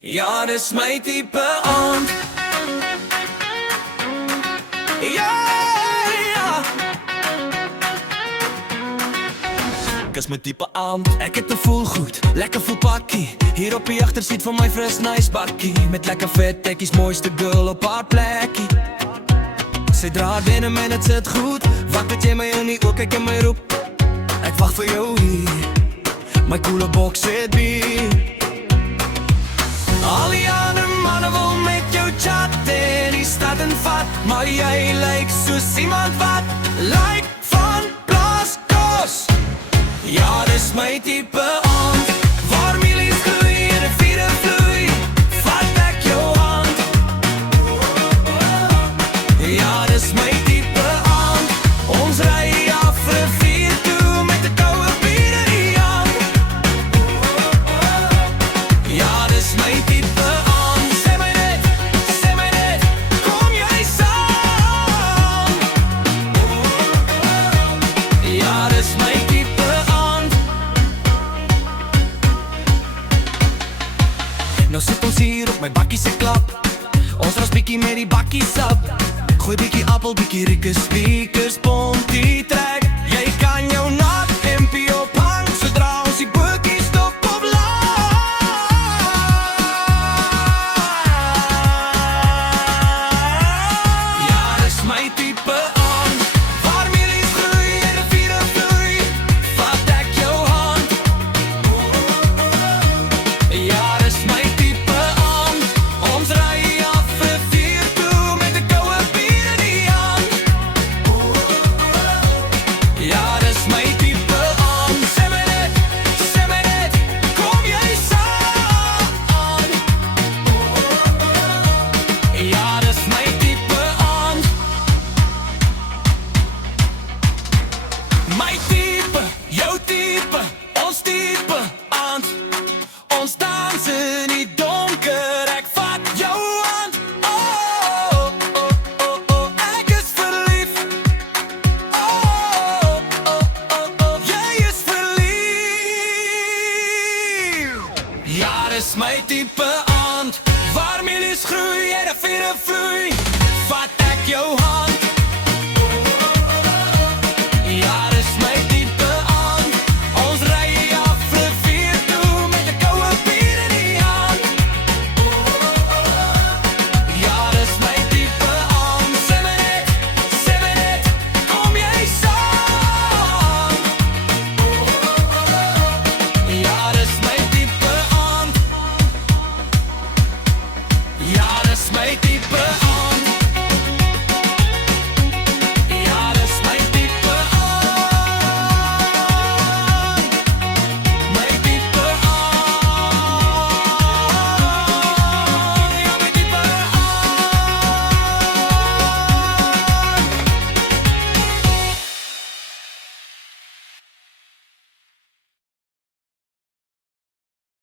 Ja, dis my tipe aand. Ja, ja. Ek is my tipe aand. Ek het 'n voel goed, lekker voel pakkie. Hier op die agtersiet van my fris nice bakkie. Met lekker vet tekkies, mooiste girl op haar plekkie. Sy dra denim en het sit goed. Wat het jy my in die oog kyk en my roep? Ek wag vir jou hier. My coole box het bier. Al die ander mannen wil met jou chat en die stad en vat. Maar jy lyk soos iemand wat lyk van Blaaskos. Ja, dis my tipe aand. Waar milies groei en 'n vierde vloei. Vat ek jou hand. Ja, dis my tipe aand. Ons ry af rivier toe met 'n koue bier in die hand. Ja, dis my tipe aand. Sê my net, kom jy saam? Ja, dis my tipe aand. Nou sit ons hier op my bakkie se klap. Ons ras bietjie met die bakkie sap. Gooi bietjie appel, bietjie rieke speakers, pontie trek. Jy kan jou nat hempie ophang sodra ons die bootjie stop op land. Ja, dis my tipe aand. Waar milies groei en 'n vierde vloei. Vat ek jou hand. Ja, dis my tipe aand. Ons ry af rivier toe met 'n koue bier in die hand. Ja, dis my tipe aand. Sê my net, kom jy saam? Ja, dis my tipe aand. My tipe, jou tipe, ons tipe aand. Ons dans in die donker, ek vat jou hand. Oh, oh, oh, oh, ek is verlief. Oh, oh, oh, oh, jy is verlief. Ja, dis my tipe aand. Waar milies groei en 'n vierde vloei. Vat ek jou hand. Ja, dis my tipe aand. Ons ry af rivier toe met 'n koue bier in die hand. Ja, dis my tipe aand. Sê my net, kom jy saam? Ja, dis my tipe aand. Ja, dis my tipe aand.